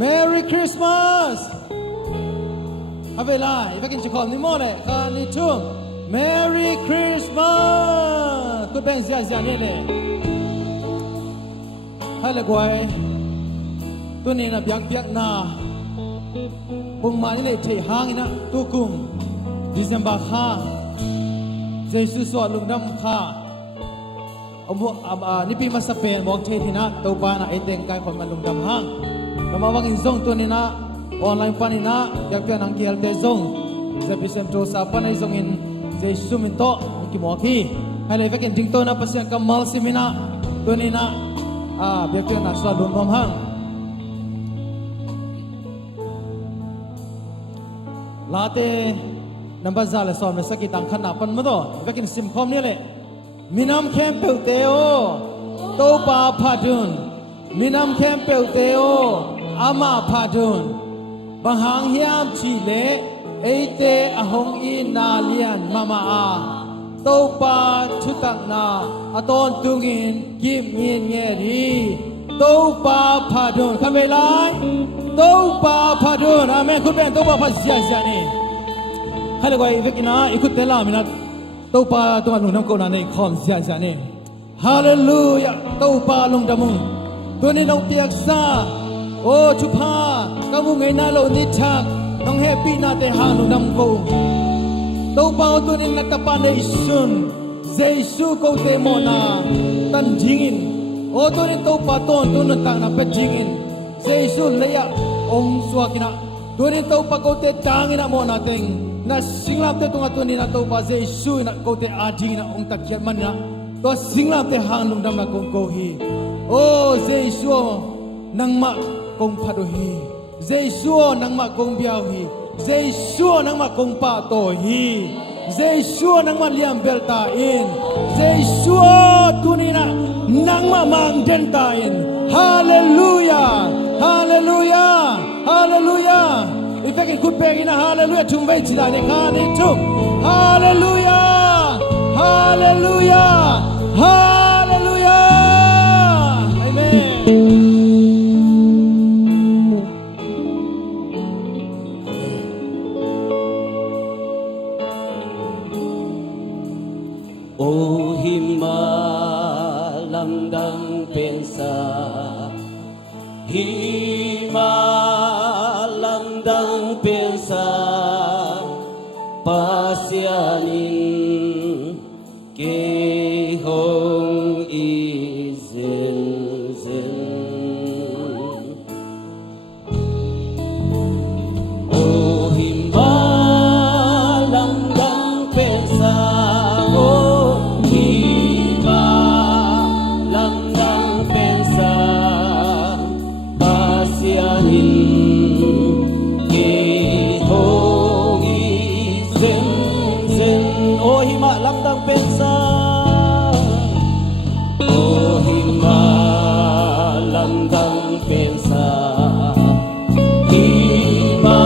Merry Christmas เอาเวลาอีกกินชิคอมนิโม่เลยคานิทุ่ม Merry Christmas ก็เป็นเสียนี่เลยให้ละกวยตัวนี้นะเบียกนาปุ่มมานี่เลยเทหางนะตัวกุมดิเซมบาค่าเจสุสวดลุงดำค่านี่ปีมาสเปนบอกเทที่นะตัวปานะเอเตงกายคนมันลุงดำห้างเรามาวังอินซงตัวนี้นะออนไลน์ปานี่นะอยากเกินอังเกียร์เตซงจะพิเศษโทรศัพท์ปานี่ซงอินเจสุมินโตองกิมอคีให้เลยกินจิงโตนะภาษากัมมัลซิมินะตัวนี้นะเบียกเกินนะสวดลุงดำห้างลาเต้นับซาเลสอนเมสกิตังขนาดปันมาต่อก็กินซิมคอมนี่แหละมีน้ำแคมเปลเตโอโตปาพาดุนมีน้ำแคมเปลเตโออามาพาดุนบางหางเฮียมชีเลเอเตอหงอีนาเลียนมามาอาโตปาชุตักนาอตอนตุงินกิมเงียนเงรีโตปาพาดุนคำเวลาโตปาพาดุนอาเมนคุณเป็นโตปาพาเสียนี่ให้เราไปเวกินาอีกคนเตล่ามินัดโตปาตัวลุงน้ำโกนาในคอมเสียนี่ฮาเลลูยาโตปาลุงดำมุงตัวนี้น้องเปียกซาโอ้ชุพากำมุงไงนาโลนิชักน้องเฮปีนาเตหาลุงน้ำโกโตปาตัวนี้นักตะปาในสุนเจสุโกเตโมนาตันจิงินโอ้ตัวนี้โตปาตัวนั้นต่างนับเป็นจิงินเจสุเลยะองสวากินาตัวนี้โตปาโกเตจางินาโมนาเต็งna singlam te tunga tu ni na to ba Jesu na ko te ading na ong takyat man na to singlam te hang lung dam na kong ko hi oh Jesu nang ma kong phado hi Jesu nang ma kong biao hi Jesu nang ma kong pa to hi Jesu nang ma liam bel ta in Jesu tu ni na nang ma mang den ta in hallelujah hallelujah hallelujah Ifekin kupegin na hallelujah tumbay sila ni kanito hallelujah hallelujah hallelujah amen Oh himalamdang pensa himalamdang pensa pasyanin kehong izen oh himalamdang pensa oh himalamdang pensa pasyanin lamdang pensa oh hima lamdang pensa hima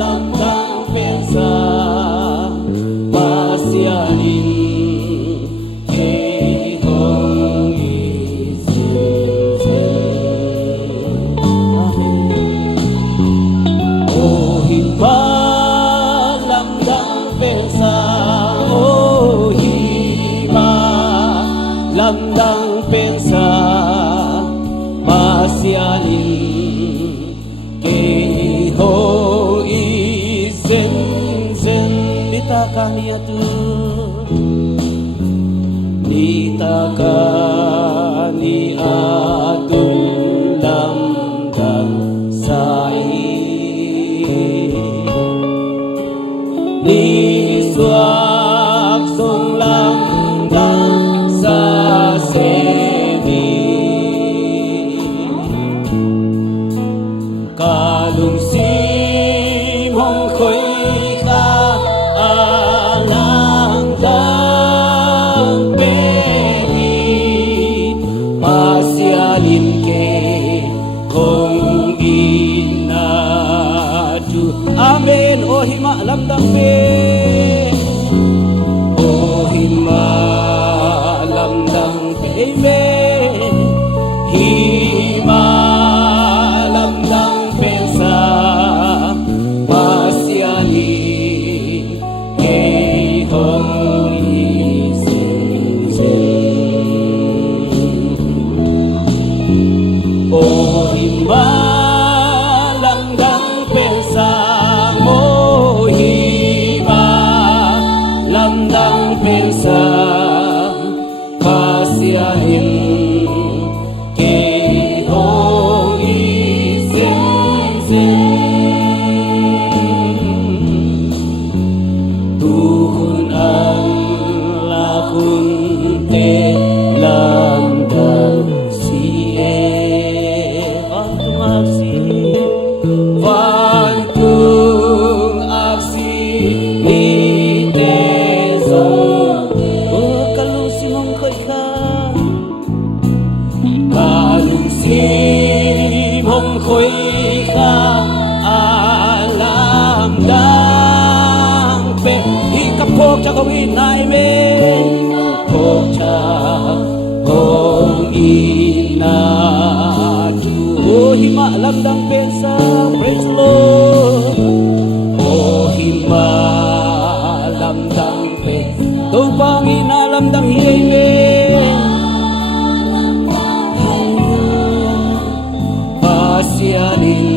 lamdang pensa pasyanin kehong izen oh hima lamdang pensa lamdang pensa pasyanin keho izen nitakaniya tu nitakaniatul lamdang sai niswak song lamdang sa semi kalung simong khoi ka alang dang pehi pasyalin ke kong inadu amen oh hima lamdang pe oh hima lamdang pe amen hima lamdang Ohima lamdang pensang Ohima lamdang pensang Kasianin Kehong isin Tuhun ang lakun te lamdang Vantung aksi ni tesong kalung simong koy ka kalung simong koy ka alam dang pe ikapok cha kong inay me ikapok cha kong inay Ohima lamdang pensa, praise the Lord. Ohima lamdang pensa, tupangin lamdang hiyay Pasyanin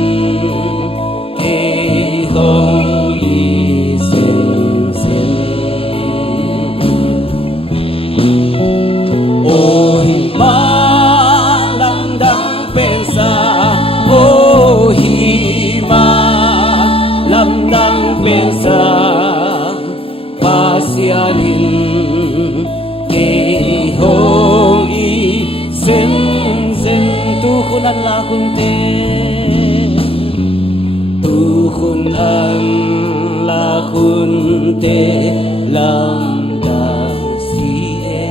kehong isin Ohima Ohima lamdang pensa pasyanin kehong isin tukunan lakunte tukun ang lakunte lamdang siye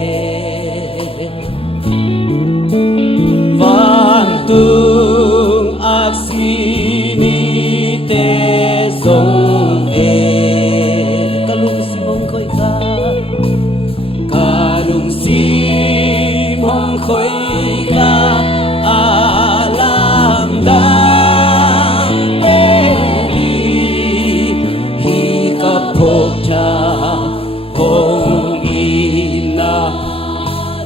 Vantung aksi ni tesong kalung simong koy ka kalung simong koy ka alam dang hikapok cha kong ina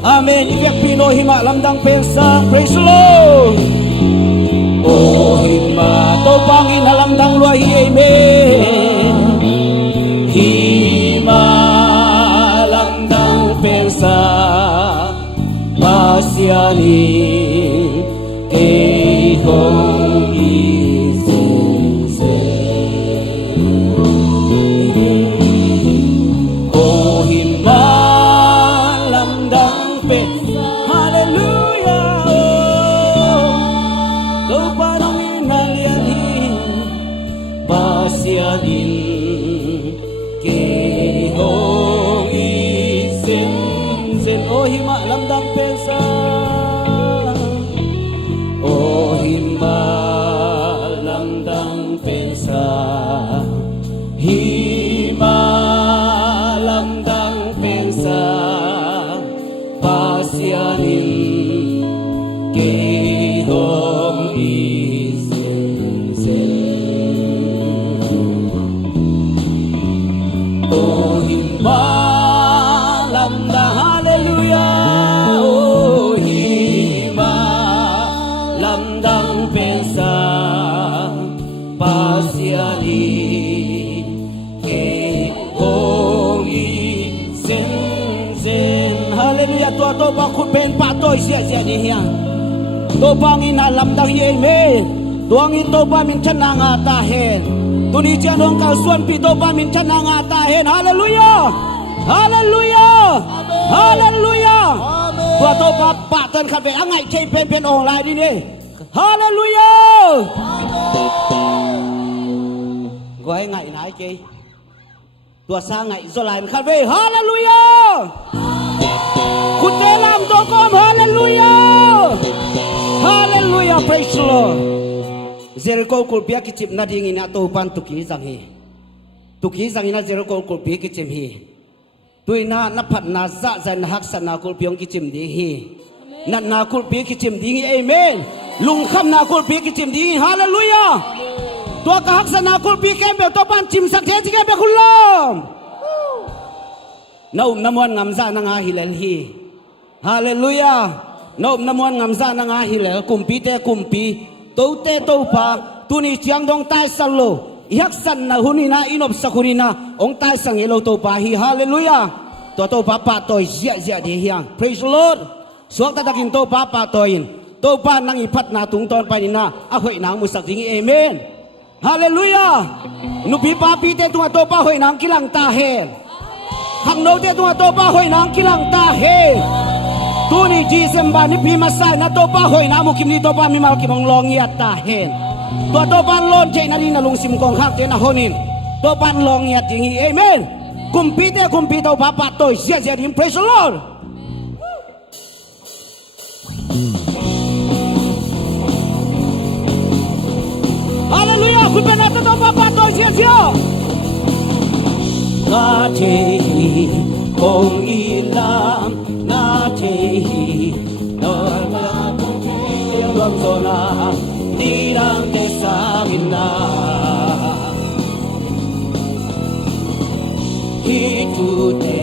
Amen. Iyak Pino hima lamdang pensa. Praise the Lord. Ohima topangin halamdang luahi. Amen. Hima lamdang pensa pasyani kehong isin Ohima Hallelujah, kau panangin halianin pasyanin kehong isin Ohima lamdang pensa Ohima lamdang pensa Hima lamdang pensa pasyanin kehong isin Ohima lamdang hallelujah Ohima lamdang pensa pasyanin kehong isin Hallelujah, to bakut pen patoy sia niya. To pangin alamdang amen. Tuangin to pamin canang atahen. Tuni janong kalsuan pito pamin canang atahen. Hallelujah. Hallelujah. Hallelujah. Tua to patan kabe angai cai pen online ini. Hallelujah. Gua ngai nai cai. Tua sa ngai zolain kabe. Hallelujah. Kutelam tokom hallelujah. Hallelujah, praise the Lord. Jericho kulpia kicip na dingin ato upan tuki zanghi na Jericho kulpia kicip hi tuina napat na za zan haksa na kulpiong kicip dinghi na kulpia kicip dinghi amen lungkham na kulpia kicip dinghi hallelujah tua ka haksa na kulpia kembe topan chim sakhe kembe kulom na namuan ngamza na nga hilal hi hallelujah nộp nam muôn ngắm ra nang hi le kumpi te kumpi to te to pa tu ni chiang dong tai san lo yak san na hunina inop sakurina ong tai sang elo to pa hi hallelujah to pa toy zia zia di hiang praise the Lord suak ta takin to pa toin to pa nang iphat na tung ton pa ni na a hoi nang musak ding amen hallelujah nupi pa pi te tu to pa hoi nang kilang ta he hang no te tu to pa hoi nang kilang ta he tu ni December ni pi masai na to pa hoi na mu kim ni to pa mi mal ki mong long ya ta he to pa lon je na ni na lung sim kong hak te na honin to pa long ya ding amen kumpi to pa toy zia zia dim praise the Lord hallelujah kumpi na to pa toy zia zia na te kong ilam na te no la long zona dirang te sa minna itu te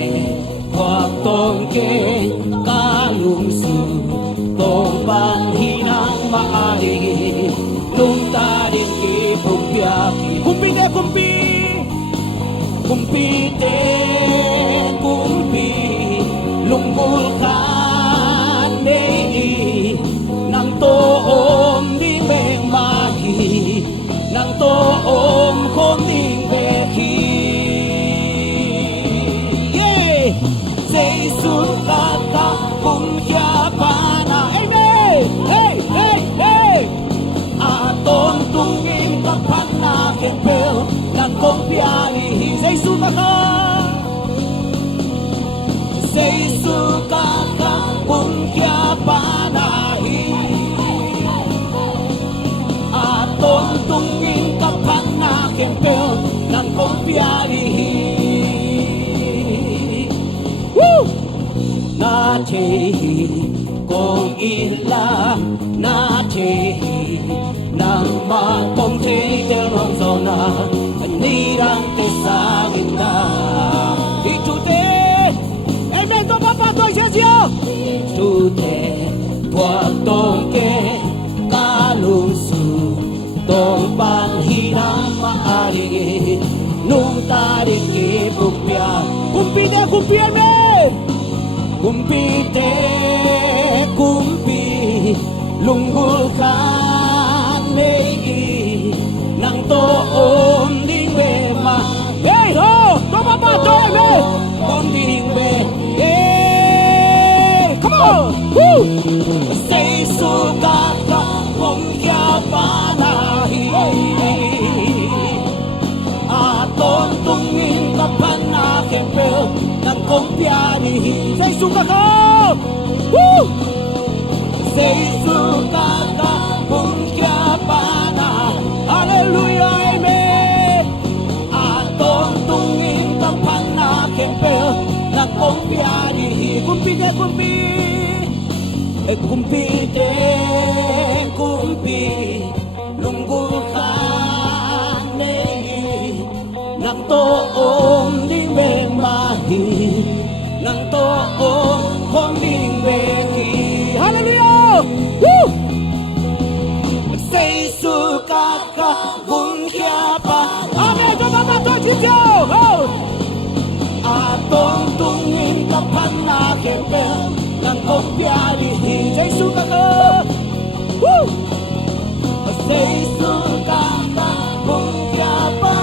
hoặc tông kê ca lung su tông ban hinang maari lung ta din ki kumpi te kumpi lunggul kan nei nang to om di beng mahi nang to om khom ding be khi Jesus kata pun siapa na amen hey aton tungin kapan na kempel dan kompiali Jesus kata pun siapa na aton tungin kapan na kempel dan kompiali na te kong ila na te nang ma kong te del long zona ni rang te sa ginda itu te amen to papa to jesio tu te puat tong ke kalung su tong pan hirang maari nung tarik ke bukpia kumpi amen kumpi lunggul kan nei nang to om ding be ma hey ho to papa to me om ding be hey come on woo say so ka kong kya pa na hi aton tungin kapan na kempel nang kompiani say suka ka woo say suka ka kung kya pa na hallelujah amen aton tungin kapan na kempel nang kompiani kumpi lunggul kan nei nang to om ding beng mahi nang to om khom ding be ki hallelujah woo say suka ka bun kya pa amen to ba to chityo atong tungin kapan na kempel nang kompiali say suka ka woo say suka ka bun kya pa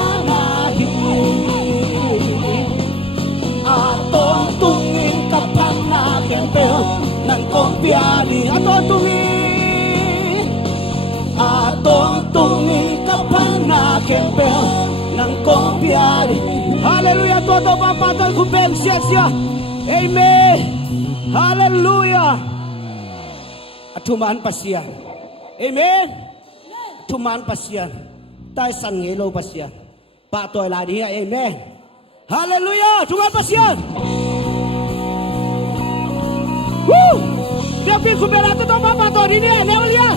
aton tungin kapan na kempel nang kompiali aton tungin kapan na kempel nang kompiali hallelujah todo papatol kupen siya amen hallelujah atuman pasya amen atuman pasya tay san ngelo pasya patoy la dia amen hallelujah atuman pasya woo Depi kubela to papatol ini hallelujah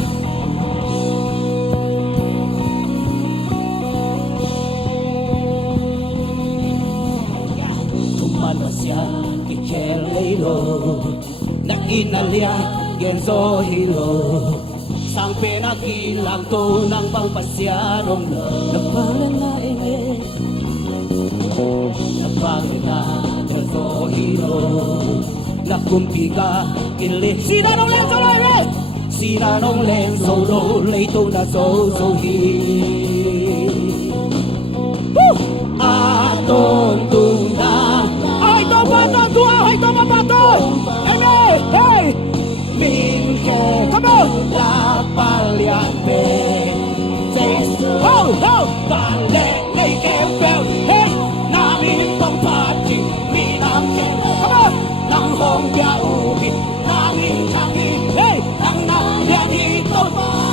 Malasya kikelero na inalia Genso hilo sang pinagilang to ng pangpasyanong napalalain Genso hilo nakumpiga kinli sinanong lang solo sinanong lang solo leito na so hi aton tuna ay to pato tua ay to pato hey minke come on la paliante oh vale nei che bel hey namin pampati minam ke come on nang hong ya ubi namin changi hey nang na ya dito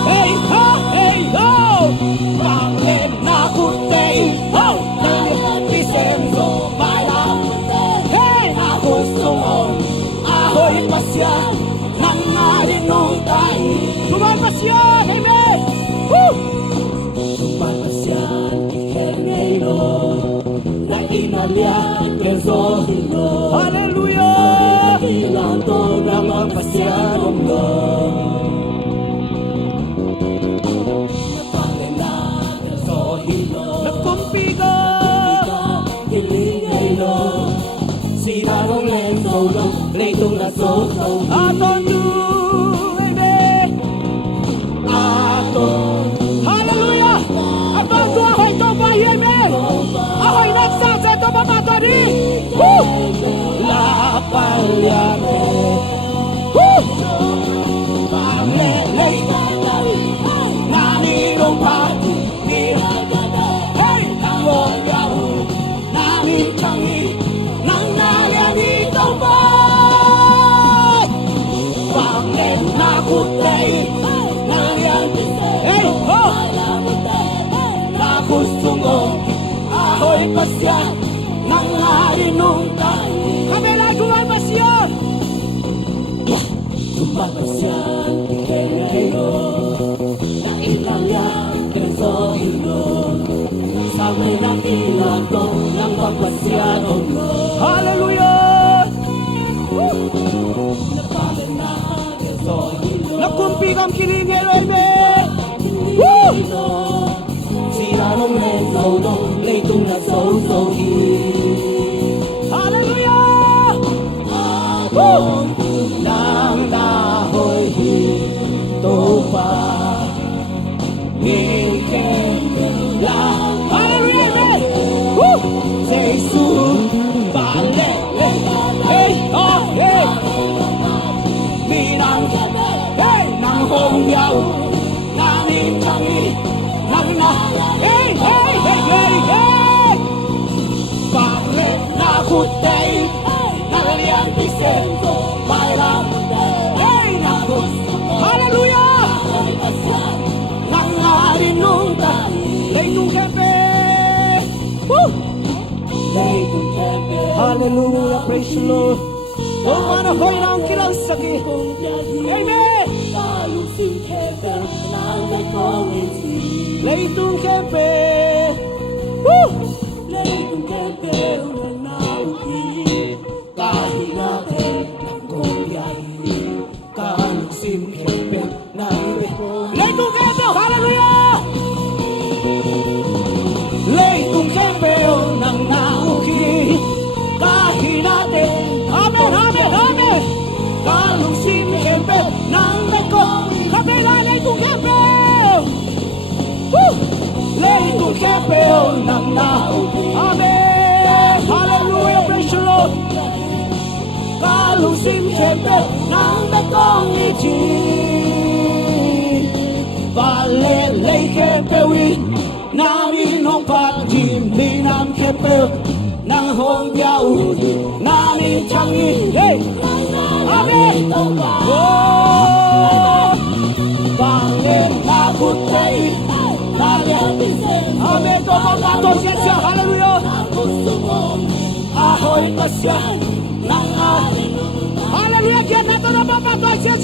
hey ho vale na kutei oh Disenso baila hey na gusto ahoy pasya nang narinong tayo pasya amen pasya ikernero na inalian kerzohino hallelujah ilanto ng pasya romlo Nagkumpiga Hilingaylo Sinarong lento lang Leitong nasoso Aton du Amen Aton Hallelujah Aton du ahoy to bayi amen Ahoy nagsasa to pamatari La palyane Pamlelay Naninong pati Hey, nang wonyaw Namin changi Nang nalianito ba Pangin na kutay Nalian Hey, ho Na gusto mo Ahoy pasya Nang narinong tayo Kami lang pasya pasya Ikernero Na ilang yan Kenso ilo Sabi ng ilang ko Nang pagpasyano Hallelujah Napalin na Kenso ilo Nakumpikang kilinero Sila nung lenso Leitong na so Hallelujah Nang dahoy Hito pa Hallelujah, amen. Jesus, vale, hey, oh, hey. Minang, hey, nang hong yao, nangin changi, nang na, hey. Vale, na kutay, nalian pisento, bailang, hey, na hallelujah. Nunca Leitung Kempe Leitung Kempe Hallelujah, praise the Lord Kung mana hoy na ang kilang sakit Amen Leitung Kempe Leitung Kempe Unang nauki Kahingate ng koyay Kaluksim Kempe Leitung Kempe Hallelujah Leitung kembeo ng nauki Kahinate Amen Kalungsim kembeo ng neko Kabila leitung kembeo Leitung kembeo ng nauki Amen Hallelujah, praise the Lord Kalungsim kembeo ng nekong iti Valelei kembewin Namin hong patim Minam kepel Nang hong biao Namin changi Hey Amen Oh Bangin na kutay Amen Tomato siya Hallelujah Ahoy pasya Nang Hallelujah Kita to na tomato siya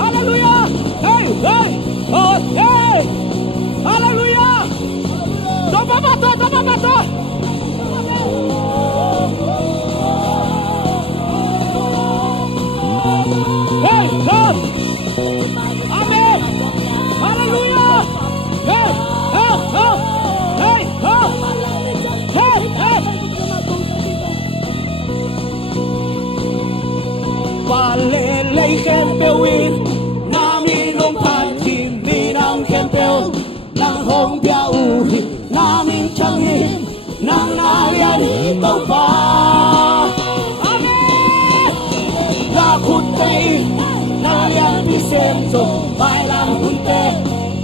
Hallelujah Hey Oh hey Hallelujah Tomato Hey, God! chẳng hi nang na lian tàu pa amen la khut tei na lian pi sem zo mai lam hun te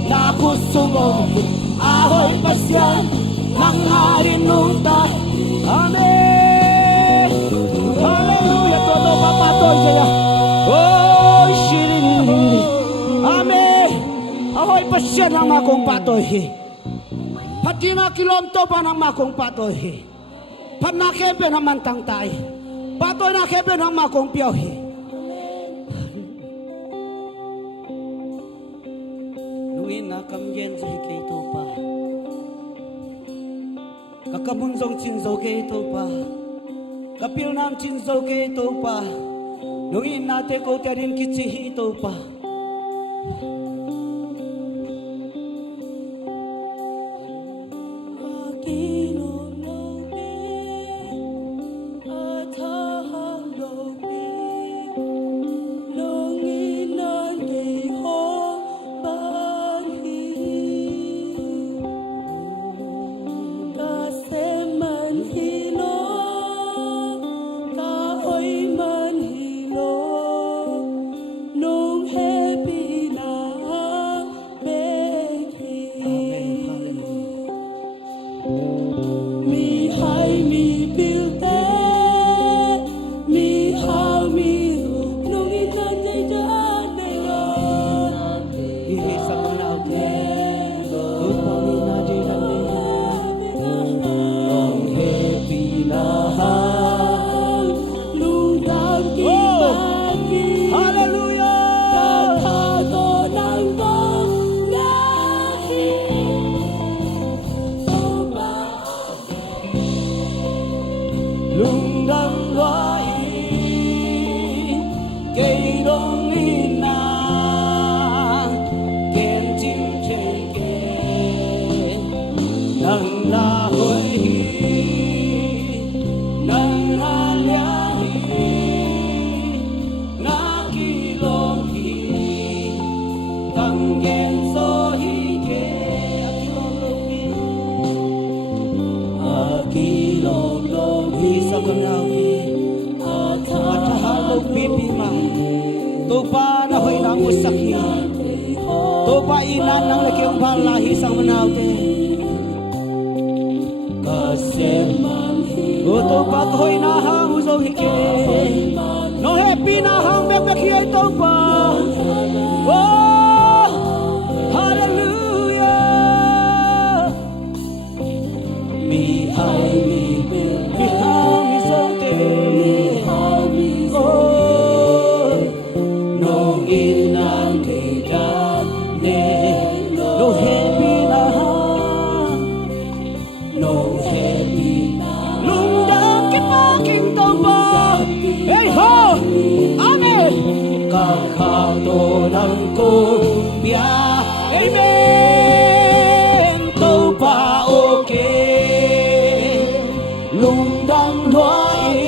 na khut sumom a hoi pasyan nang harin nung ta amen hallelujah todo papa to saya oh shirin amen ahoy pasyan nang makong patoy Patina kilom to pa ng makong patoy. Pat nakepe naman tang tay. Patoy nakepe ng makong piyaw. Nuin na kamyen sa hikay to pa. Kakamunzong chinzo kay to pa. Kapil nam chinzo kay to pa. Nuin na te ko terin kichi to pa. Tupa na hoy lang usakyan. Tupa inan ng lakiong balahi sang manawte. Kaseman tupa hoy na hang usaw hike. No happy na hang bebekiyay tupa. Oh, hallelujah. Mihai mi sote. Kakato ng kumbya, amen. To pa okay, lungdang luai,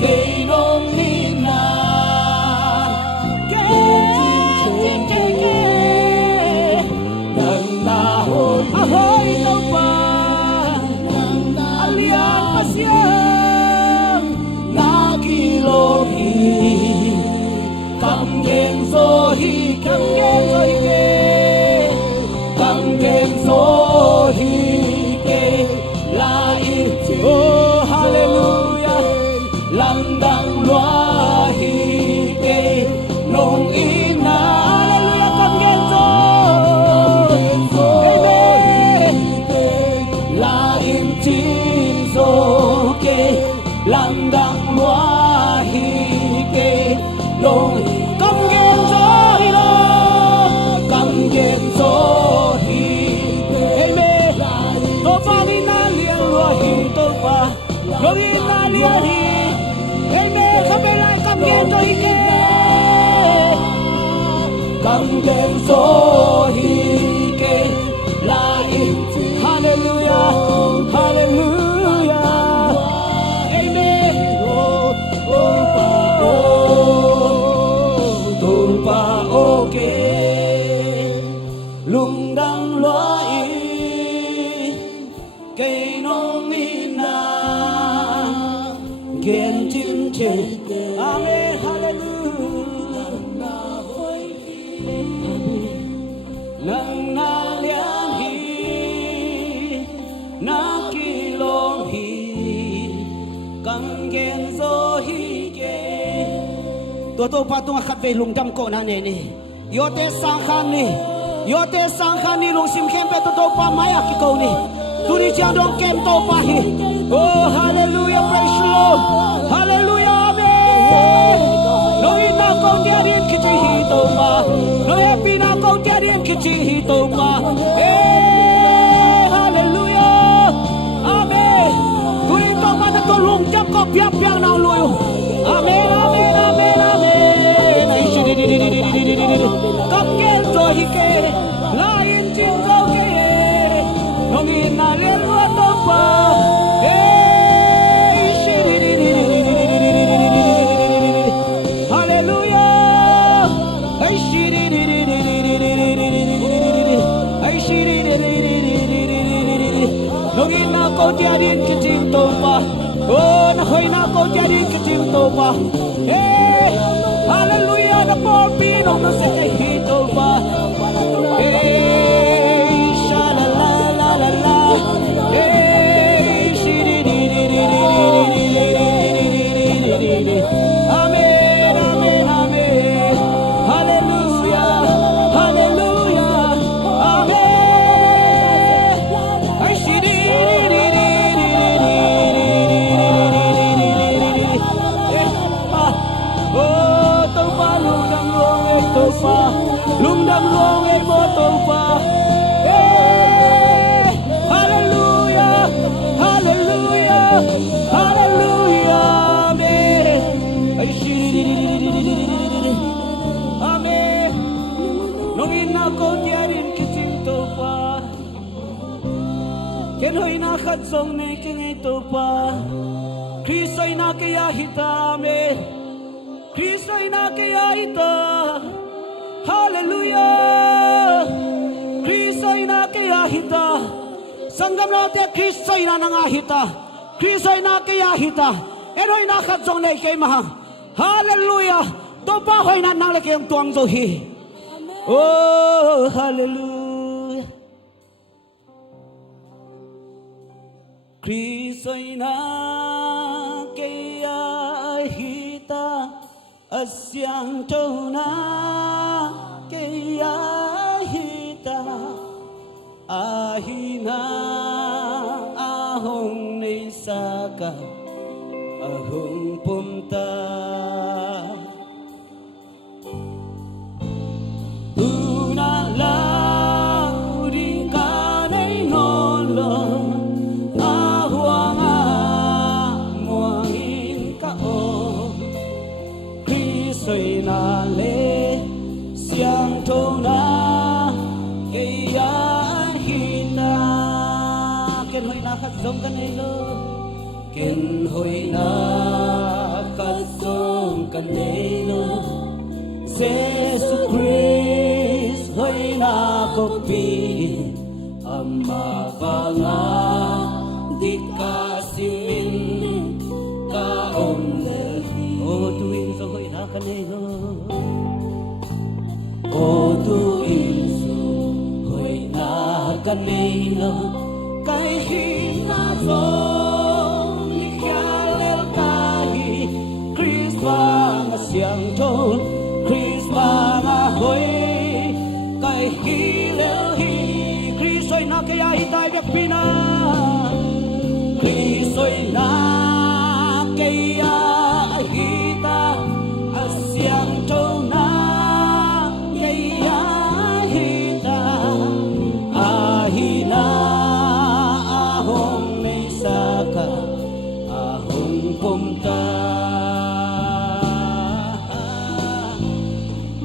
kay nong nina, kay nang nahon, ahoy to pa, alian pasyang, nagilohi. Oh hallelujah landang luahi ke nong ina hallelujah kamgenso amen lain cinso ke landang luahi ke nong hallelujah, hallelujah, amen. Tupa okay, lungdang luai. nang na lian hi na kilong hi kang gen zo hi ge to pa tung khat ve lung dam ko na ne ni yote sang khan ni lung sim khem pe to pa maya ki ko ni tu ni chang dong kem to pa hi oh hallelujah praise the Lord hallelujah amen no ina ko dia rien ki chi hi to pa no happy na ko dia rien ki chi hi to pa hallelujah amen tu ni to pa na to lung jam ko piap piang na lu amen amen amen amen ai shi di kam kel to hi ke la in chin zo ke no ina rien lo to pa cô cha điên cái chim tô pa, oh na khơi na cô cha điên cái chim tô pa, hey hallelujah na por pi nong na se cái hi tô pa, hey sha la la la la la, hey shi di di di di di, amen amen amen, hallelujah hallelujah, amen, ay shi di. Lung đam luông ấy mô tô pa, hallelujah, hallelujah, hallelujah, amen. Amen. Nong ina ko tiarin kitim to pa, ken hoi na khat song ne king to pa, Kristoy na kaya hita amen, Kristoy na kaya hita. Hallelujah, Kristoy na kaya hita, sanggam natin Kristoy na nangahita, Kristoy na kaya hita, enoy na katsong na ikay mahang, hallelujah, topa hoy na nang laki ang tuwang zohi, oh hallelujah, Kristoy na kaya hita, asyang to na kaya hita ahina ahong naisaka ahong punta una lang rin ka na'y nolong ahuang amuangin ka o Kristo'y nale siyang tona kaya hina ken hoy na katsong kanelo ken hoy na katsong kanelo Jesus Christ hoy na kopi ama panga di kasimin kaomle o tuwing sa hoy na kanelo o tuwing sa hoy na kanelo kay hinazong ikalel tahi Chris bang siyang ton Chris bang ahoy kay hilel hi Chris oy na kaya hitay biak pina Chris oy na kaya hita asyang ton na kaya hita ahina ahong may saka ahong pumta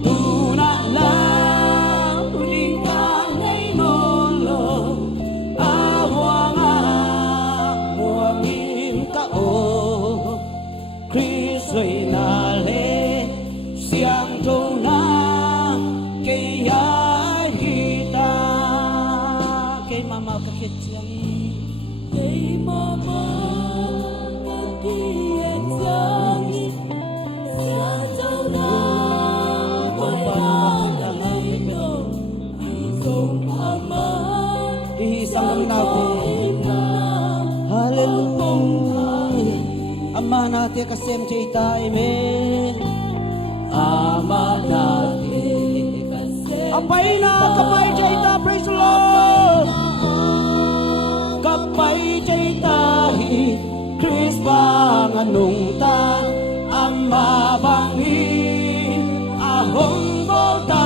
tuna lang uling kang ngay nolo awang amuangin tao Kristo'y nale siyang tuna kaya hita kay mama kakit siyang kay mama kakit siyang siyang tuna kaya hita te ka sem chei tai me ama na te ka sem apai na kapai chei ta praise the Lord kapai chei ta hi Chris bang anung ta ama bangi ahong go ta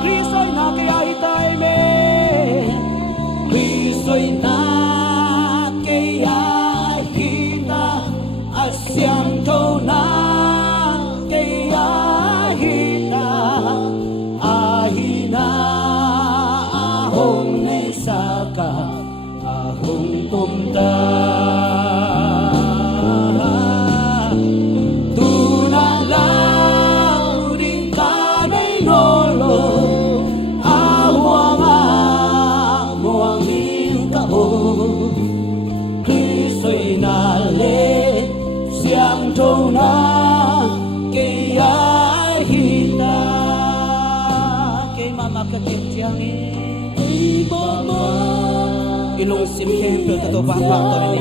Chris oi na ke ai tai me Chris oi na ke ai kita asyam to na ke ai kita ahina ahong ne saka ahong tumda Châu na cây ai hita cây mama ka tiêm chiang e mama ilong sim kem pe ta to ba ba to ni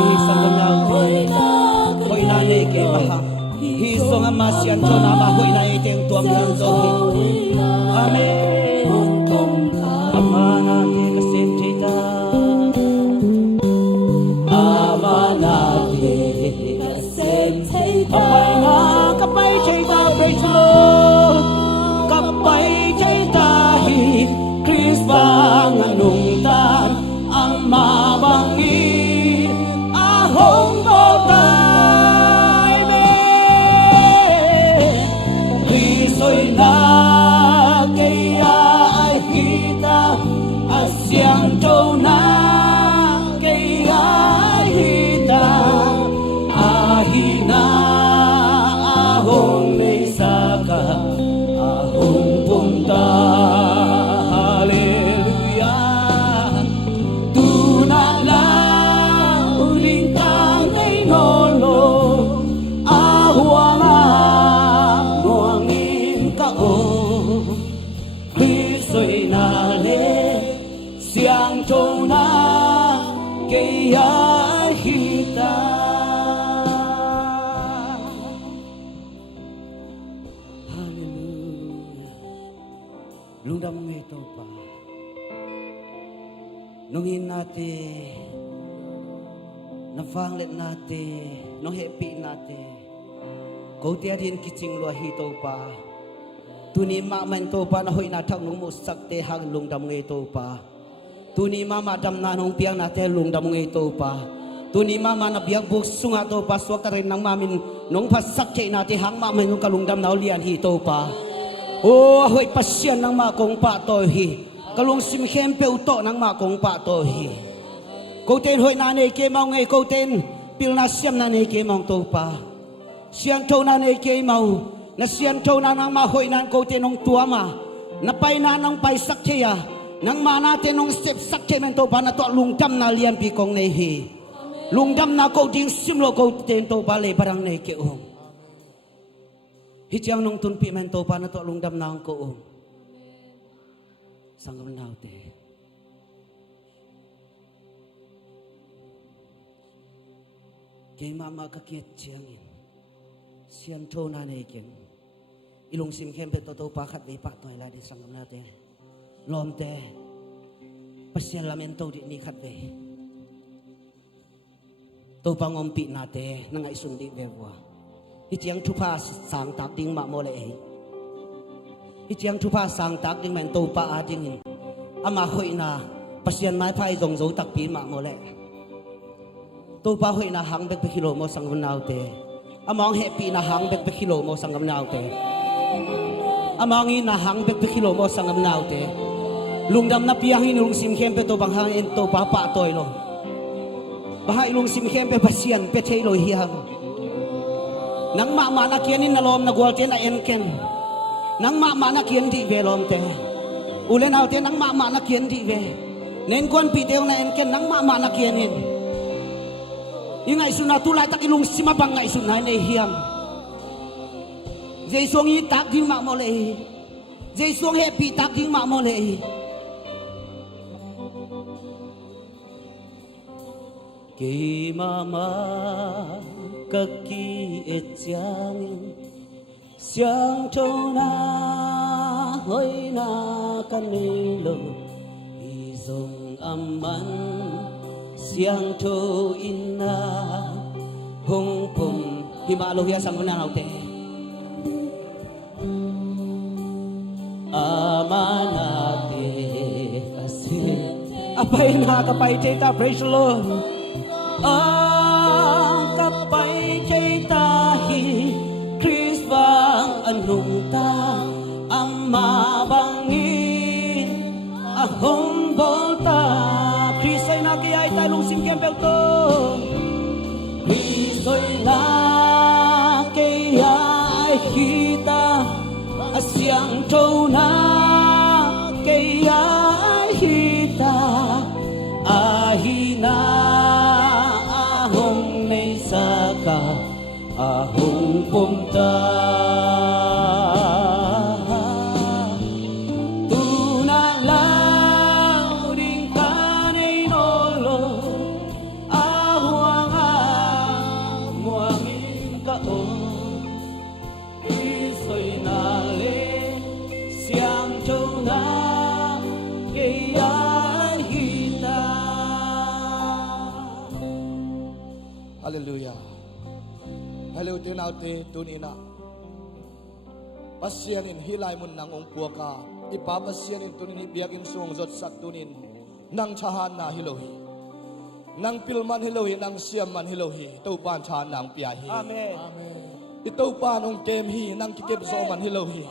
e sang na hoi na ne ke ba ha hi song ama sian cho na ba hoi na e teng tuam hian zo amen amana te ka sen jita Kapai chei ta praise the Lord kapai chei ta hi Chris bang anung tan ang mabangi ahong go tai me hi soi na ke ai kita asyang to na ke ai kita ahina ahong may saka ahong punta hallelujah tunala ulintang ay nolo ahuanga muangin kao Kristo'y nale siyang tona kaya hita lung dam nge to pa nungin nate na phang let nate no happy nate ko tia din kiching lo hi to pa tuni ma man to pa na hoi na thak nung mu sak te hang lung dam nge to pa tuni ma ma dam na nong piang na te lung dam nge to pa tuni ma ma na biak buk sunga to pa swak ta ren nang ma min nong pha sak che na te hang ma man ka lung dam nau lian hi to pa oh hoi pasyan nang ma kong pa to hi kalung sim khem pe uto nang ma kong pa to hi ko ten hoi na ne ke mau ngai ko ten pil na siam na ne ke mau to pa sian to na ne ke mau na sian to na nang ma hoi nan ko ten nong tua ma na pai na nang pai sak che ya nang ma na ten nong step sak che men to pa na to lung dam na lian pi kong nei hi lung dam na ko ding sim lo ko ten to pa le barang nei ke ong hi chiang nong tun pi men to pa na to lung dam nang ko ong sangam nau te ke mama ka kiet chiang in sian tho na nei ken ilung sim khem pe to pa khat ve pa toy la di sangam na te lom te pasien lamento di ni khat ve to pa ngom pi na te na ngai sun di ve wa hi chiang thu pa sang tak ding ma mo le hi chiang thu pa sang tak ding men to pa a ding in ama hoi na pasien mai phai dong zo tak pi ma mo le to pa hoi na hang bek pe kilo mo sang nau te among happy na hang bek pe kilo mo sang nau te among in na hang bek pe kilo mo sang nau te lungdam na piang in lung sim khem pe to bang hang en to pa pa toy lo bahai lung sim khem pe pasien pe thei lo hiang nang ma ma na kian in na lom na gwal te na en ken nang ma ma na kian di ve lom te ulen au te nang ma ma na kian di ve nen kon pi te na en ken nang ma ma na kian in ingai suna tu lai tak ilung sima bang ngai suna ne hiam jai song yi tak ding ma mo le jai song happy tak ding ma mo le kỳ mama kaki etiang siang trâu na hoi na kanilo izong aman siang trâu ina hong pum himalo hiya sang mananaw te amanate kasi apay na kapay ta praise the Lord ang kapay tahi Chris bang anong ta ang mabangin ahong bolta Chris ay nakiyay talong simkempel to Chris ay nakiyay kita asyang trâu na kiyay kita ahina ahong may saka ahong punta tunalaw ring kanay nolo ahuang muangin kaon isoy nali siyang trâu na kiyay kita Hallelujah. Hello tinaw te tunina. Pasyanin hilay mo nang ungpua ka. Ipapasyanin tunin ibiyagin sungzot sa tunin. Nang chahan na hilohi. Nang pilman hilohi, nang siyaman hilohi. Taupan chahan nang piyahi. Amen. Itaupan ung kemhi, nang kikip zoman hilohi.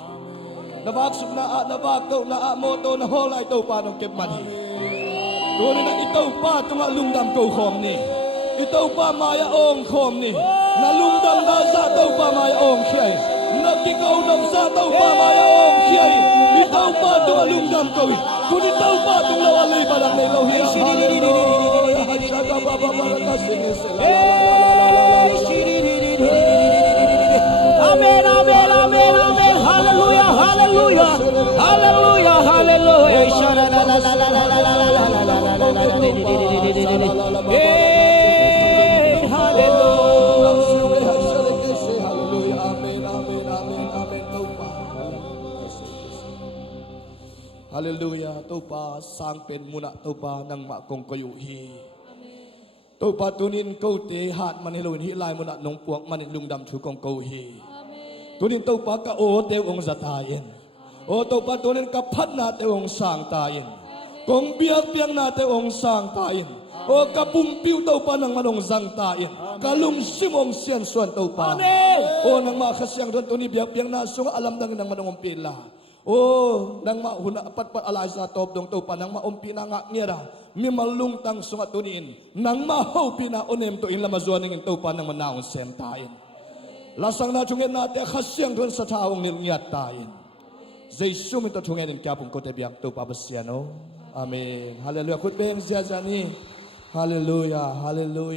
Nabagsog na nabagtaw na moto na holay taupan ung kipmanhi. Tunin na itaupa tunga lungdam ko khom ni. Ito pa maya ong khom ni nalungdam da sa tau pa maya ong khiyay nakikaw dam sa tau pa maya ong khiyay ito pa tu alungdam ko kun ito pa tu lawalay balang may lohi hallelujah hasaka baba barakasing Amen, amen, amen, amen. Hallelujah, hallelujah, hallelujah, hallelujah. Hallelujah. Tupa sang pen muna tupa nang makong kayuhi. Tupa tunin kau te hat manilawin hilay muna nung puwak manilungdam chukong kauhi. Tunin tupa ka o te ong zatayin. O tupa tunin kapat na te ong sang tayin. Kung biyak-biyak na te ong sang tayin. O kapumpiw tupa ng manong sang tayin. Kalungsim ong siyan suan tupa. O nang makasyang doon tunin biyak-biyak na sung alam nang manong pila. Oh, nang mahuna pat alay sa top dong tupa nang maumpi na nga ngira mi malungtang sungat tunin nang mahaw pina onem to in lamazuan ng tupa nang manaong sentayin lasang na tungen natin kasyang doon sa taong nilngyat tayin zay sumito tungen in kapong kote biyak tupa basyano amen hallelujah kutbeng siya ni hallelujah hallelujah